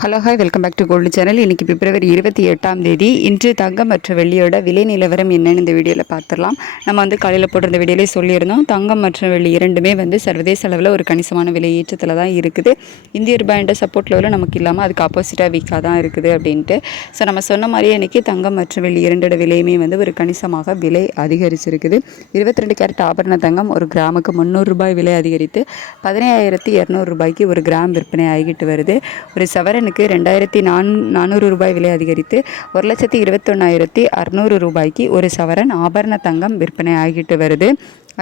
Hello hi welcome back to gold channel. இன்றைக்கி February 28ஆம் தேதி. இன்று தங்கம் மற்றும் வெள்ளியோட விலை நிலவரம் என்னன்னு இந்த வீடியோவில் பார்த்துடலாம். நம்ம காலையில் போட்டிருந்த வீடியோலே சொல்லியிருந்தோம், தங்கம் மற்றும் வெள்ளி இரண்டுமே சர்வதேச அளவில் ஒரு கணிசமான விலை ஏற்றத்தில் தான் இருக்குது. இந்திய ரூபாயோட சப்போர்ட் லெவலில் நமக்கு இல்லாமல் அதுக்கு ஆப்போசிட்டாக வீக்காக தான் இருக்குது அப்படின்ட்டு. ஸோ நம்ம சொன்ன மாதிரியே இன்றைக்கி தங்கம் மற்றும் வெள்ளி இரண்டோட விலையுமே ஒரு கணிசமாக விலை அதிகரிச்சிருக்குது. 22 கேரட் ஆபரண தங்கம் ஒரு கிராமுக்கு 300 ரூபாய் விலை அதிகரித்து 17,200 ரூபாய்க்கு ஒரு கிராம் விற்பனை ஆகிட்டு வருது. ஒரு சவரன் 2,400 ரூபாய் விலை அதிகரித்து 1,21,600 ரூபாய்க்கு ஒரு சவரன் ஆபரண தங்கம் விற்பனை ஆகிட்டு வருது.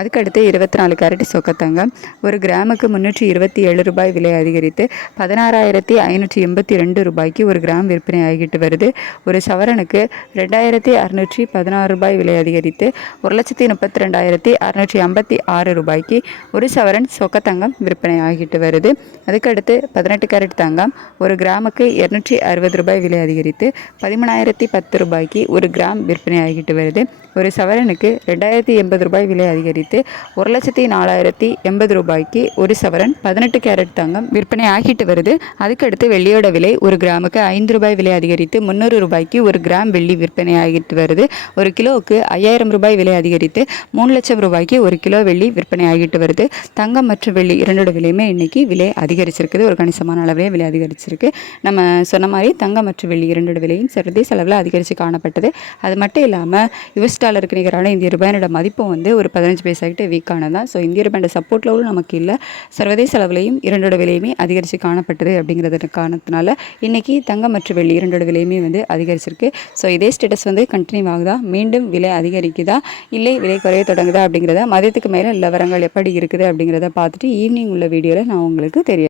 அதுக்கடுத்து 24 கேரட் சொக்கத்தங்கம் ஒரு கிராமுக்கு 327 ரூபாய் விலை அதிகரித்து 16,582 ரூபாய்க்கு ஒரு கிராம் விற்பனை ஆகிட்டு வருது. ஒரு சவரனுக்கு 2,616 ரூபாய் விலை அதிகரித்து 1,32,656 ரூபாய்க்கு ஒரு சவரன் சொக்கத்தங்கம் விற்பனை ஆகிட்டு வருது. அதுக்கடுத்து 18 கேரட் தங்கம் ஒரு கிராமுக்கு 260 ரூபாய் விலை அதிகரித்து 13,010 ரூபாய்க்கு ஒரு கிராம் விற்பனை ஆகிட்டு வருது. ஒரு சவரனுக்கு 2,080 ரூபாய் விலை அதிகரித்து 1,04,080 ரூபாய்க்கு ஒரு சவரன் 18 கேரட் தங்கம் விற்பனை ஆகிட்டு வருது. அதுக்கடுத்து வெள்ளியோட விலை ஒரு கிராமுக்கு 5 ரூபாய் விலை அதிகரித்து 300 ரூபாய்க்கு ஒரு கிராம் வெள்ளி விற்பனை ஆகிட்டு வருது. ஒரு கிலோவுக்கு 5,000 ரூபாய் விலை அதிகரித்து 3 லட்சம் ரூபாய்க்கு ஒரு கிலோ வெள்ளி விற்பனை ஆகிட்டு வருது. தங்கம் மற்றும் வெள்ளி இரண்டோட விலையுமே இன்னைக்கு விலை அதிகரிச்சிருக்குது. ஒரு கணிசமான அளவிலே விலை அதிகரிச்சிருக்கு. நம்ம சொன்ன மாதிரி தங்கம் மற்றும் வெள்ளி இரண்டோட விலையும் சர்வதேச அளவில் அதிகரித்து காணப்பட்டது. அது மட்டும் இல்லாமல் US டாலருக்கு நிகரான இந்திய ரூபாயோட மதிப்பும் ஒரு 15 பைசாக்கிட்ட வீக்கானதான். ஸோ இந்திய ரூபாயோட சப்போர்ட் லெவலும் நமக்கு இல்லை. சர்வதேச அளவிலையும் இரண்டோட விலையுமே அதிகரித்து காணப்பட்டது. அப்படிங்கிறது காரணத்தினால இன்றைக்கி தங்கம் மற்றும் வெள்ளி இரண்டோட விலையுமே அதிகரிச்சிருக்கு. ஸோ இதே ஸ்டேட்டஸ் கண்டினியூ ஆகுதா, மீண்டும் விலை அதிகரிக்குதா, இல்லை விலை குறைய தொடங்குதா அப்படிங்கிறத மதியத்துக்கு மேலே நிலவரங்கள் எப்படி இருக்குது அப்படிங்கிறத பார்த்துட்டு ஈவினிங் உள்ள வீடியோவில் நான் உங்களுக்கு தெரியும்.